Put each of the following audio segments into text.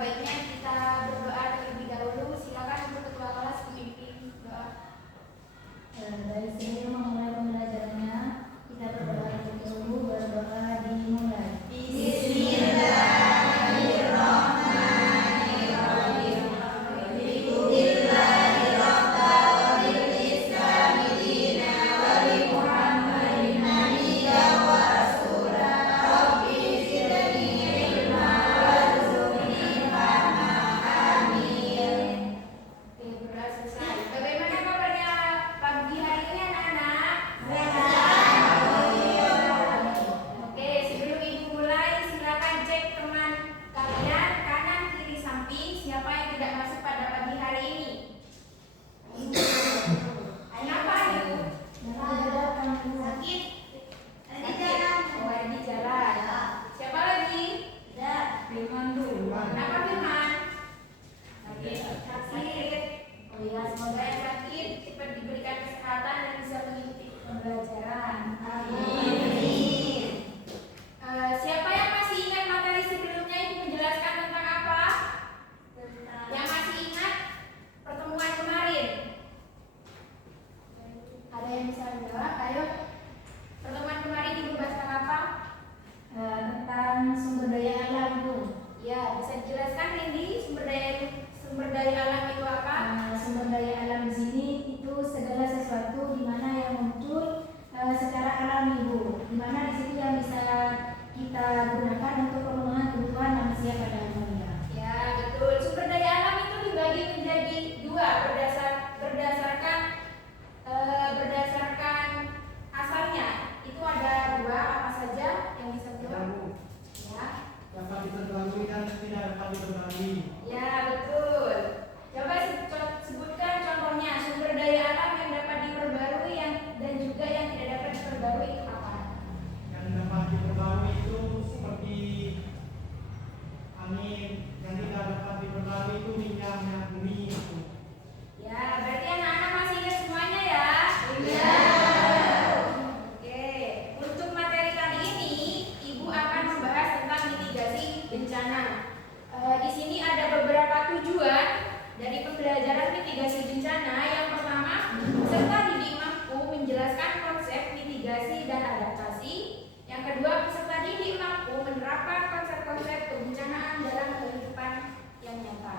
baiknya kita berdoa terlebih dahulu. Silakan untuk ketua kelas memimpin doa. Dari sini memulai pembelajarannya, kita berdoa terlebih dahulu, berdoa dimulai. Semoga yang sakit cepat diberikan kesehatan dan bisa mengikuti pembelajaran. Siapa yang masih ingat materi sebelumnya itu menjelaskan tentang apa? Yang masih ingat pertemuan kemarin? Ada yang bisa menjawab? Ayo. Pertemuan kemarin dibahas tentang apa? Tentang sumber daya alam, Bu. Ya, bisa dijelaskan Rindi sumber daya alam itu apa? Sumber daya alam di sini itu segala sesuatu di mana yang muncul secara alami, Bu. Di mana di situ yang bisa kita gunakan untuk pemenuhan kebutuhan manusia pada umumnya. Ya, betul. Sumber daya alam itu dibagi menjadi dua berdasarkan asalnya. Itu ada dua, apa saja yang bisa dijawab? Ya. Dapat diperbarui dan tidak dapat diperbarui. Ya, betul. Coba sebutkan contohnya sumber daya alam yang dapat diperbarui dan juga yang tidak dapat diperbarui itu apa? Yang dapat diperbarui itu seperti angin, yang tidak dapat diperbarui itu minyak bumi. Ya, berarti anak-anak masih ingat semuanya ya? Iya. Oke, untuk materi kali ini Ibu akan membahas tentang mitigasi bencana. Di sini ada beberapa tujuan dari pembelajaran mitigasi bencana. Yang pertama, peserta didik mampu menjelaskan konsep mitigasi dan adaptasi. Yang kedua, peserta didik mampu menerapkan konsep-konsep kebencanaan dalam kehidupan yang nyata.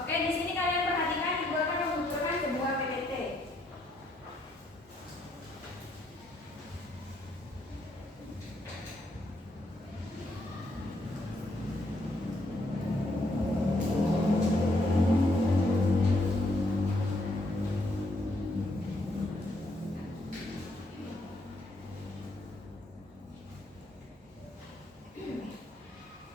Oke, di sini kalian perhatikan Ibu akan memunculkan sebuah PPT.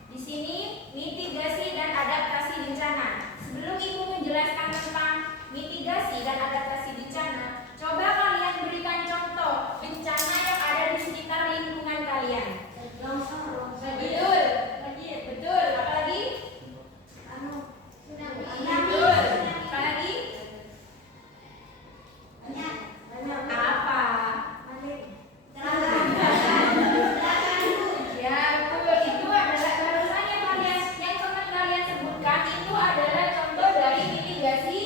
Di sini mitigasi dan adaptasi bencana. Sebelum Ibu menjelaskan tentang mitigasi dan adaptasi bencana, coba kalian berikan contoh bencana yang ada di sekitar lingkungan kalian. Betul. Betul. Apalagi? Betul. Apalagi? Apa? Ya, betul. Itu adalah barusan yang teman kalian sebutkan itu adalah contoh dari mitigasi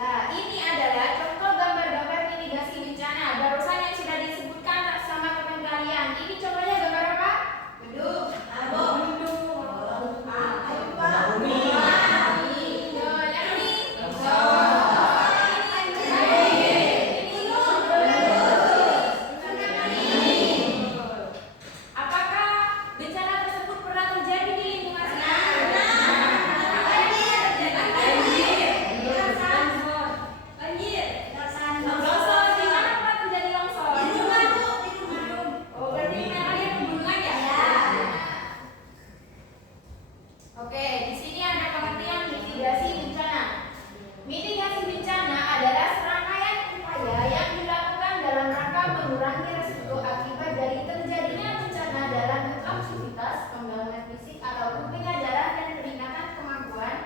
Nah, ini adalah contoh gambar-gambar mitigasi bencana. Barusan yang sudah disebutkan sama teman kalian. Ini contohnya gambar apa? Gedung. Apakah bencana tersebut pernah terjadi di lingkungan sekitar? Apa yang pernah terjadi? Longsor. Di mana pernah terjadi longsor? Oh, berarti rumah kalian pegunungan ya? Oke, di sini ada pengertian mitigasi bencana. Mitigasi bencana adalah serangkaian upaya yang dilakukan dalam rangka mengurangi resiko akibat dari terjadinya bencana dalam bentuk aktivitas, pembangunan fisik ataupun penyadaran dan peningkatan kemampuan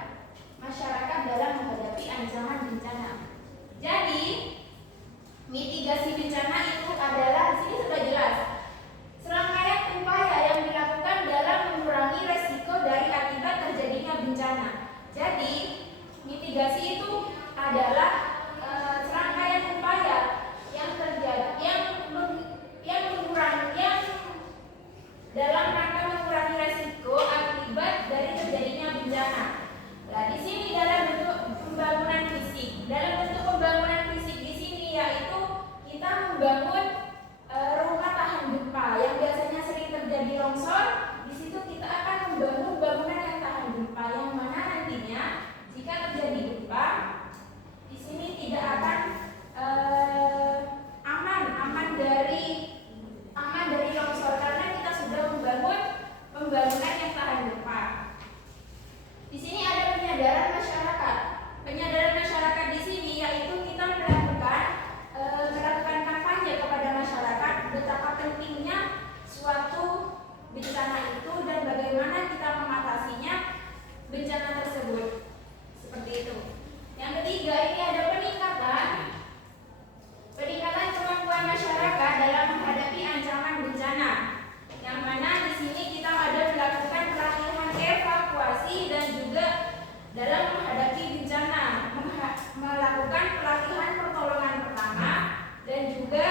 masyarakat dalam menghadapi Jadi mitigasi itu adalah serangkaian upaya yang terjadi yang dalam rangka mengurangi resiko akibat dari terjadinya bencana. Nah, di sini dalam bentuk pembangunan fisik. Dalam bentuk pembangunan fisik di sini yaitu kita membangun rumah tahan gempa yang biasanya sering terjadi longsor. Di situ kita akan membangun bangunan yang tahan gempa yang mana nantinya jika terjadi gempa di sini tidak akan aman dari longsor karena kita sudah membangun pembangunan yang tahan gempa. Di sini ada penyadaran masyarakat. Penyadaran masyarakat di sini yaitu kita melakukan kampanye kepada masyarakat betapa pentingnya suatu bencana itu dan bagaimana kita mengatasinya bencana tersebut. Seperti itu. Yang ketiga, ini ada peningkatan kemampuan masyarakat dalam menghadapi ancaman bencana. Yang mana di sini kita ada melakukan pelatihan evakuasi dan juga dalam menghadapi bencana, melakukan pelatihan pertolongan pertama dan juga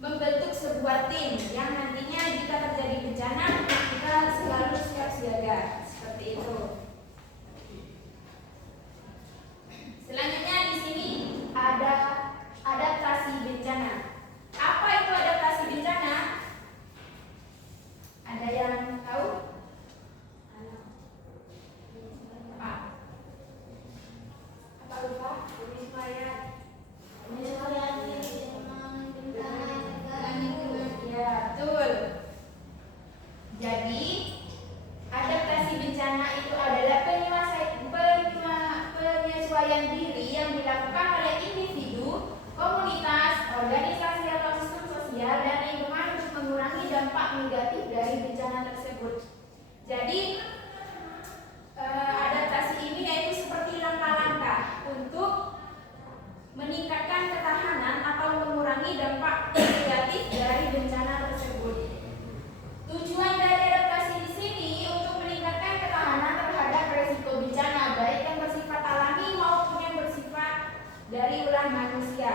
membentuk sebuah tim yang nantinya jika terjadi bencana kita selalu siap siaga. Seperti itu. Selanjutnya di sini ada adaptasi bencana. Apa itu adaptasi bencana? Ada yang tahu? Apa lupa? Penyesuaian. Ya, betul. Jadi adaptasi bencana itu adalah penyesuaian diri yang dilakukan oleh individu, komunitas, organisasi atau sistem sosial dan lingkungan untuk mengurangi dampak negatif dari bencana tersebut. Jadi adaptasi ini yaitu seperti langkah-langkah untuk meningkatkan ketahanan atau mengurangi dampak negatif dari bencana tersebut. Tujuan dari adaptasi di sini untuk meningkatkan ketahanan terhadap risiko bencana baik yang bersifat alami maupun yang bersifat dari ulah manusia.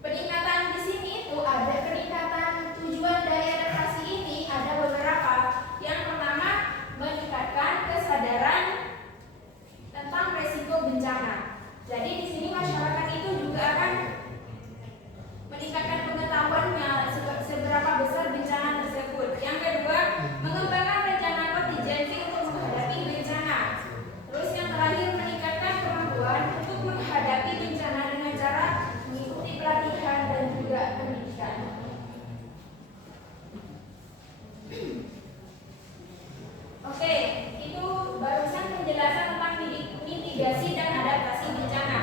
Peningkatan di sini itu ada peningkatan tujuan dari adaptasi ini ada beberapa. Yang pertama, meningkatkan kesadaran tentang risiko bencana. Jadi di sini masyarakat itu juga akan meningkatkan pengetahuannya seberapa besar bencana tersebut. Yang kedua, mengembangkan rencana kontingensi untuk menghadapi bencana. Terus yang terakhir, meningkatkan kemampuan untuk menghadapi bencana dengan cara mengikuti pelatihan dan juga pendidikan. Oke, itu barusan penjelasan tentang mitigasi dan adaptasi bencana.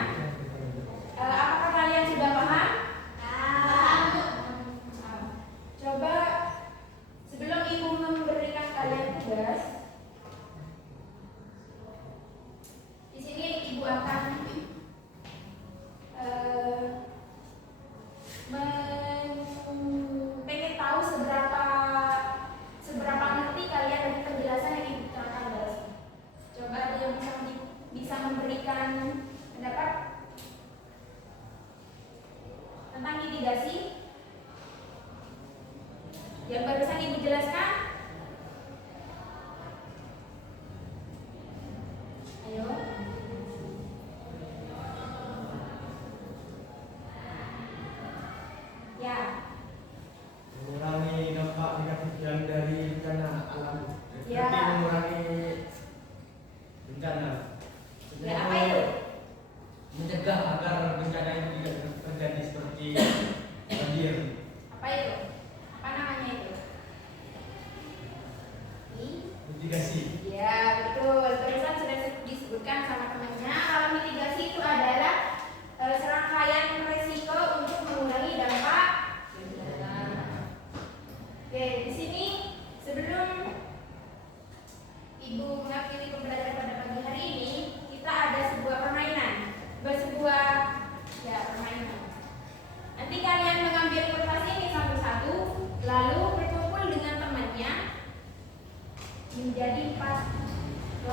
Apakah kalian sudah paham? Coba sebelum ibu memberikan kalian tugas, di sini ibu akan pengen tahu seberapa ngerti kalian dari penjelasan yang ibu terangkan barusan. Coba ada yang bisa memberikan pendapat tentang mitigasi yang barusan ibu jelaskan? Ayo. Ya. Mengurangi dampak negatif yang dari bencana alam. Ya. Seperti mengurangi bencana. Ya, apa itu? Mencegah agar bencana itu tidak terjadi seperti banjir. Apa itu? Apa namanya itu? Mitigasi. Ya, betul. Terusan sudah disebutkan sama temannya. Kalau mitigasi itu adalah serangkaian risiko untuk mengurangi dampak bencana. Oke, di sini sebelum ibu mengakhiri pembelajaran pada pagi hari ini, kita ada sebuah permainan. Permainan. Nanti kalian mengambil kertas ini satu-satu, lalu berkumpul dengan temannya menjadi 4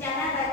bencana bagi